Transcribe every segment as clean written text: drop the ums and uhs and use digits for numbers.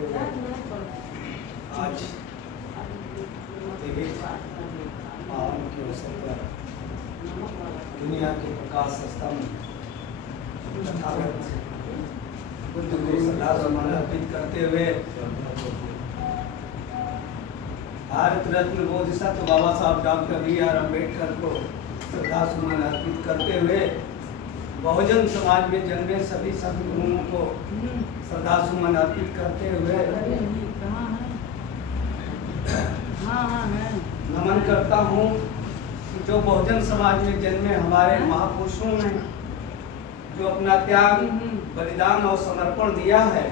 करते हुए आज पावन के अवसर पर दुनिया के प्रकाश स्तंभ तथागत बुद्ध को श्रद्धासुमन अर्पित करते हुए भारत रत्न बोधिसत्व बाबा साहब डॉक्टर B.R. अम्बेडकर को श्रद्धासुमन अर्पित करते हुए बहुजन समाज में जन्मे सभी सद्गुरुओं को श्रद्धासुमन अर्पित करते हुए नमन करता हूँ कि जो बहुजन समाज में जन्मे हमारे महापुरुषों ने जो अपना त्याग बलिदान और समर्पण दिया है,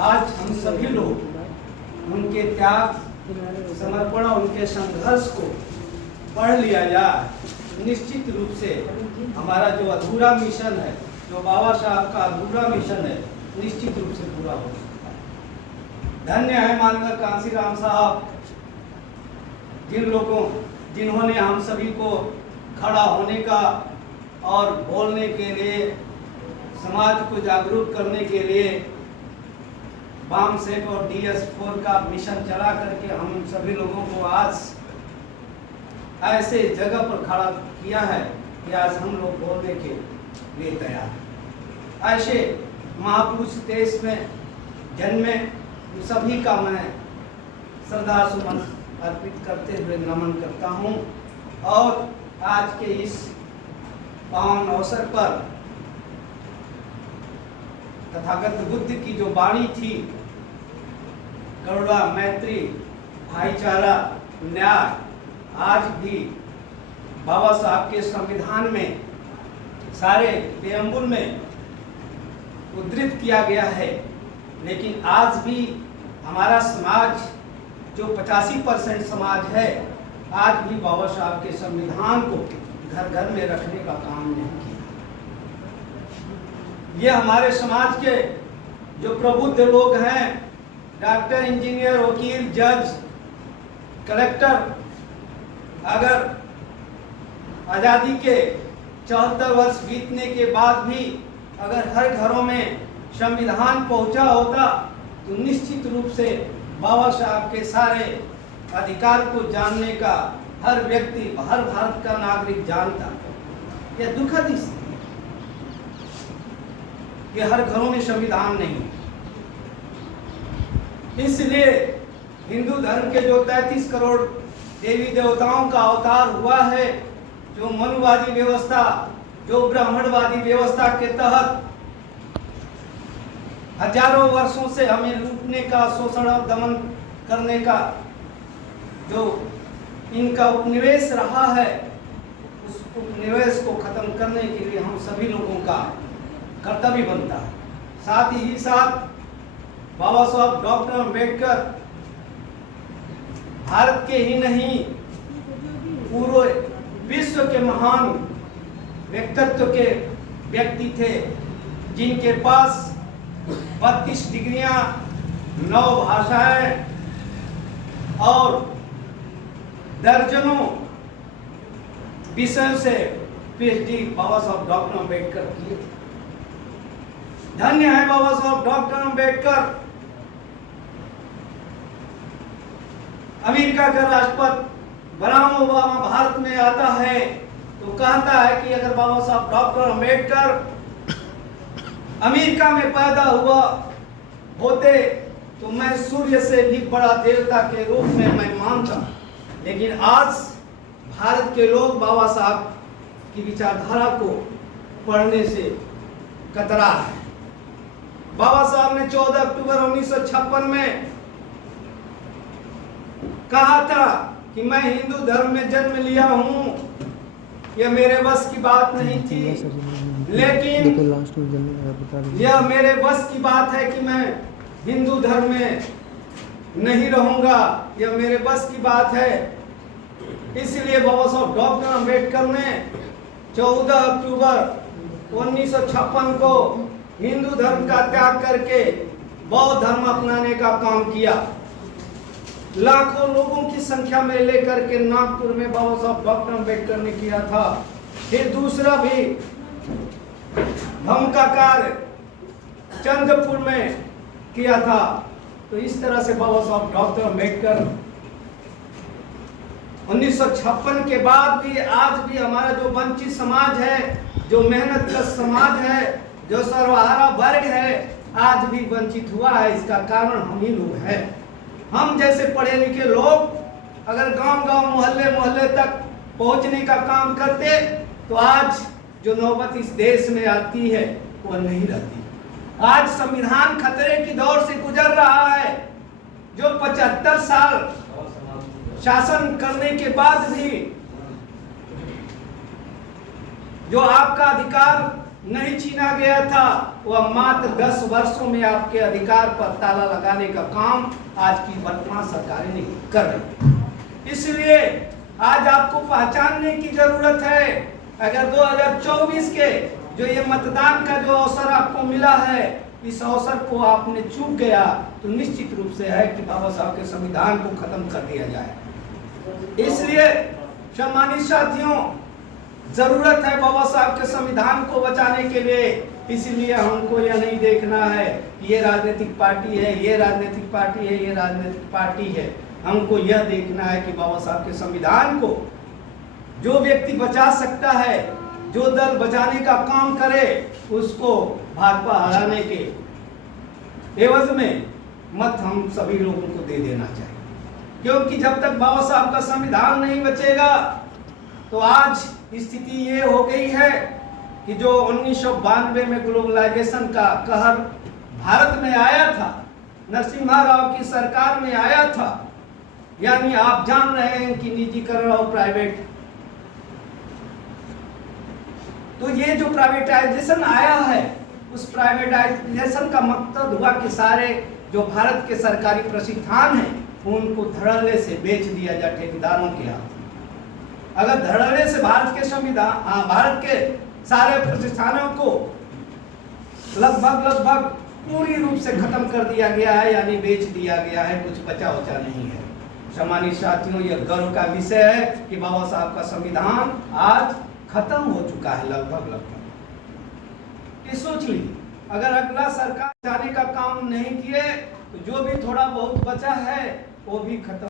आज हम सभी लोग उनके त्याग समर्पण और उनके संघर्ष को पढ़ लिया जाए। निश्चित रूप से हमारा जो अधूरा मिशन है, जो बाबा साहब का अधूरा मिशन है, निश्चित रूप से पूरा हो सकता है। धन्य है माननीय कांशीराम साहब, जिन्होंने हम सभी को खड़ा होने का और बोलने के लिए, समाज को जागरूक करने के लिए बामसेक और DS4 का मिशन चला करके हम सभी लोगों को आज ऐसे जगह पर खड़ा किया है कि आज हम लोग बोलने के लिए तैयार हैं। ऐसे महापुरुष देश में जन्मे सभी का मैं श्रद्धा सुमन अर्पित करते हुए नमन करता हूँ। और आज के इस पावन अवसर पर तथागत बुद्ध की जो वाणी थी, करुणा, मैत्री, भाईचारा, न्याय, आज भी बाबा साहब के संविधान में सारे प्रेम्बुल में उद्धृत किया गया है। लेकिन आज भी हमारा समाज जो 85% समाज है, आज भी बाबा साहब के संविधान को घर घर में रखने का काम नहीं किया। ये हमारे समाज के जो प्रबुद्ध लोग हैं, डॉक्टर, इंजीनियर, वकील, जज, कलेक्टर, अगर आज़ादी के 74 वर्ष बीतने के बाद भी अगर हर घरों में संविधान पहुंचा होता तो निश्चित रूप से बाबा साहब के सारे अधिकार को जानने का हर व्यक्ति, हर भारत का नागरिक जानता। यह दुखद स्थिति है कि हर घरों में संविधान नहीं। इसलिए हिंदू धर्म के जो 33 करोड़ देवी देवताओं का अवतार हुआ है, जो मनुवादी व्यवस्था, जो ब्राह्मणवादी व्यवस्था के तहत हजारों वर्षों से हमें लूटने का, शोषण और दमन करने का जो इनका उपनिवेश रहा है, उस उपनिवेश को खत्म करने के लिए हम सभी लोगों का कर्तव्य बनता है। साथ ही साथ बाबा साहब डॉक्टर अम्बेडकर भारत के ही नहीं पूरे विश्व के महान व्यक्तित्व के व्यक्ति थे, जिनके पास 32 डिग्रियां, 9 भाषाएं और दर्जनों विषयों से PhD बाबा साहब डॉक्टर अम्बेडकर किए। धन्य है बाबा साहब डॉक्टर अम्बेडकर। अमेरिका का राष्ट्रपति बराक ओबामा भारत में आता है तो कहता है कि अगर बाबा साहब डॉक्टर अम्बेडकर अमेरिका में पैदा हुआ होते तो मैं सूर्य से भी बड़ा देवता के रूप में मैं मानता। लेकिन आज भारत के लोग बाबा साहब की विचारधारा को पढ़ने से कतरा है। बाबा साहब ने 14 अक्टूबर 1956 में कहा था कि मैं हिंदू धर्म में जन्म लिया हूं, यह मेरे बस की बात नहीं थी, लेकिन यह मेरे बस की बात है कि मैं हिंदू धर्म में नहीं रहूंगा, यह मेरे बस की बात है। इसलिए बाबा साहब डॉक्टर अम्बेडकर ने 14 अक्टूबर 1956 को हिंदू धर्म का त्याग करके बौद्ध धर्म अपनाने का काम किया। लाखों लोगों की संख्या में लेकर के नागपुर में बाबा साहब डॉक्टर अम्बेडकर ने किया था। फिर दूसरा भी धर्म का कार्य चंद्रपुर में किया था। तो इस तरह से बाबा साहब डॉक्टर अम्बेडकर 1956 के बाद भी आज भी हमारा जो वंचित समाज है, जो मेहनत का समाज है, जो सर्वहारा वर्ग है, आज भी वंचित हुआ है। इसका कारण हम ही लोग हैं। हम जैसे पढ़े लिखे लोग अगर गांव-गांव, मोहल्ले तक पहुंचने का काम करते तो आज जो नौबत इस देश में आती है वो नहीं रहती। आज संविधान खतरे की दौर से गुजर रहा है। जो 75 साल शासन करने के बाद भी जो आपका अधिकार नहीं छीना गया था, वह मात्र 10 वर्षों में आपके अधिकार पर ताला लगाने का काम आज की वर्तमान सरकारें नहीं कर रही। इसलिए आज आपको पहचानने की जरूरत है। अगर 2024 के जो ये मतदान का जो अवसर आपको मिला है, इस अवसर को आपने चूक गया तो निश्चित रूप से है कि बाबा साहब के संविधान को खत्म कर दिया जाए। इसलिए सम्मानित साथियों, जरूरत है बाबा साहब के संविधान को बचाने के लिए। इसलिए हमको यह नहीं देखना है कि ये राजनीतिक पार्टी है, ये राजनीतिक पार्टी है, ये राजनीतिक पार्टी है। हमको यह देखना है कि बाबा साहब के संविधान को जो व्यक्ति बचा सकता है, जो दल बचाने का काम करे, उसको भाजपा हराने के एवज में मत हम सभी लोगों को दे देना चाहिए। क्योंकि जब तक बाबा साहब का संविधान नहीं बचेगा तो आज स्थिति ये हो गई है कि जो 1992 में ग्लोबलाइजेशन का कहर भारत में आया था, नरसिम्हा राव की सरकार में आया था, यानी आप जान रहे हैं कि निजीकरण और प्राइवेट, तो ये जो प्राइवेटाइजेशन आया है, उस प्राइवेटाइजेशन का मकसद हुआ कि सारे जो भारत के सरकारी प्रतिष्ठान हैं उनको धड़ल्ले से बेच दिया जाए ठेकेदारों के हाथ। अगर धड़ल्ले से भारत के सारे प्रतिष्ठानों को लगभग पूरी रूप से खत्म कर दिया गया है, यानी बेच दिया गया है, कुछ बचा नहीं है। सम्मानित साथियों, यह गर्व का विषय है कि बाबा साहब का संविधान आज खत्म हो चुका है लगभग। ये सोच लीजिए, अगर अगला सरकार जाने का काम नहीं किए तो जो भी थोड़ा बहुत बचा है वो भी खत्म